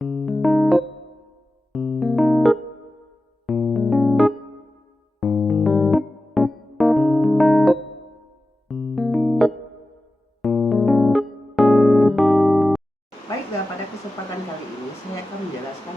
Baiklah, pada kesempatan kali ini saya akan menjelaskan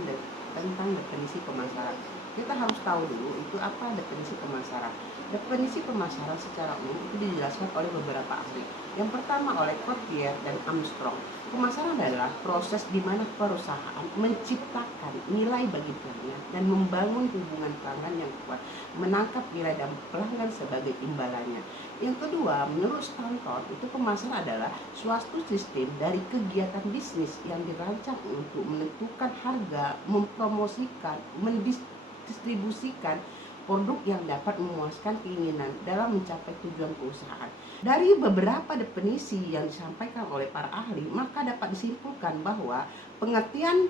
tentang definisi pemasaran. Kita harus tahu dulu itu apa definisi pemasaran. Definisi pemasaran secara umum itu dijelaskan oleh beberapa ahli. Yang pertama oleh Courtier dan Armstrong. Pemasaran adalah proses di mana perusahaan menciptakan nilai bagi pelanggan dan membangun hubungan pelanggan yang kuat, menangkap nilai dan pelanggan sebagai imbalannya. Yang kedua, menurut Stanton, itu pemasaran adalah suatu sistem dari kegiatan bisnis yang dirancang untuk menentukan harga, mempromosikan, mendistribusikan produk yang dapat memuaskan keinginan dalam mencapai tujuan perusahaan. Dari beberapa definisi yang disampaikan oleh para ahli, maka dapat disimpulkan bahwa pengertian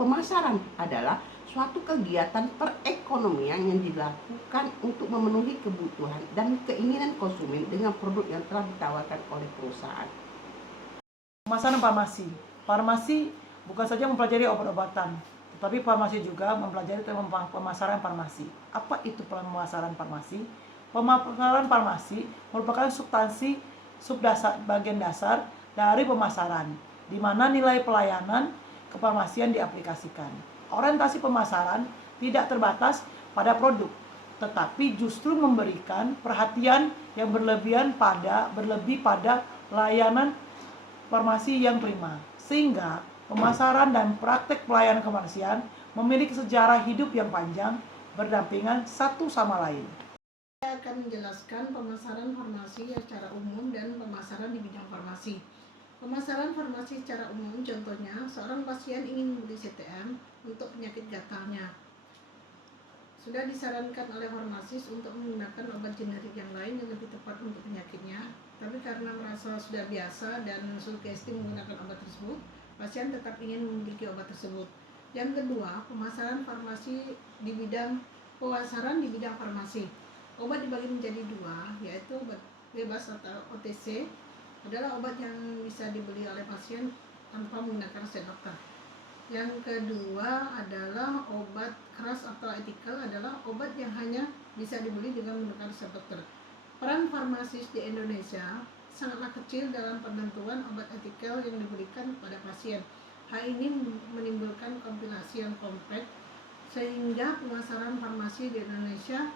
pemasaran adalah suatu kegiatan perekonomian yang dilakukan untuk memenuhi kebutuhan dan keinginan konsumen dengan produk yang telah ditawarkan oleh perusahaan. Pemasaran farmasi. Farmasi bukan saja mempelajari obat-obatan, tetapi farmasi juga mempelajari tentang pemasaran farmasi. Apa itu pemasaran farmasi? Pemasaran farmasi merupakan bagian dasar dari pemasaran, di mana nilai pelayanan kefarmasian diaplikasikan. Orientasi pemasaran tidak terbatas pada produk, tetapi justru memberikan perhatian yang berlebih pada layanan farmasi yang prima, sehingga pemasaran dan praktek pelayanan kefarmasian memiliki sejarah hidup yang panjang berdampingan satu sama lain. Saya akan menjelaskan pemasaran farmasi secara umum dan pemasaran di bidang farmasi. Pemasaran farmasi secara umum, contohnya seorang pasien ingin membeli CTM untuk penyakit gatalnya. Sudah disarankan oleh farmasis untuk menggunakan obat generik yang lain yang lebih tepat untuk penyakitnya, tapi karena merasa sudah biasa dan sugesti menggunakan obat tersebut, pasien tetap ingin memiliki obat tersebut. Yang kedua, pemasaran di bidang farmasi. Obat dibagi menjadi dua, yaitu obat bebas atau OTC adalah obat yang bisa dibeli oleh pasien tanpa menggunakan resep dokter. Yang kedua adalah obat keras atau etikal, adalah obat yang hanya bisa dibeli dengan menggunakan resep dokter. Peran farmasis di Indonesia sangatlah kecil dalam penentuan obat etikal yang diberikan kepada pasien. Hal ini menimbulkan kompilasi yang kompleks sehingga pemasaran farmasi di Indonesia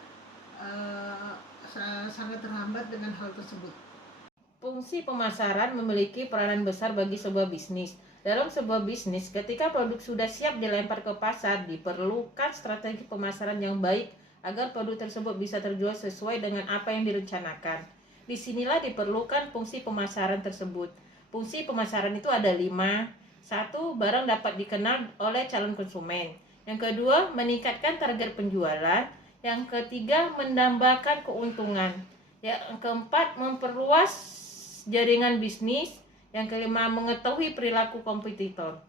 sangat terhambat dengan hal tersebut. Fungsi pemasaran memiliki peranan besar bagi sebuah bisnis. Dalam sebuah bisnis, ketika produk sudah siap dilempar ke pasar, diperlukan strategi pemasaran yang baik agar produk tersebut bisa terjual sesuai dengan apa yang direncanakan. Disinilah diperlukan fungsi pemasaran tersebut. Fungsi pemasaran itu ada 5. 1. Barang dapat dikenal oleh calon konsumen. Yang kedua, meningkatkan target penjualan. Yang ketiga, menambahkan keuntungan. Yang keempat, memperluas jaringan bisnis. Yang kelima, mengetahui perilaku kompetitor.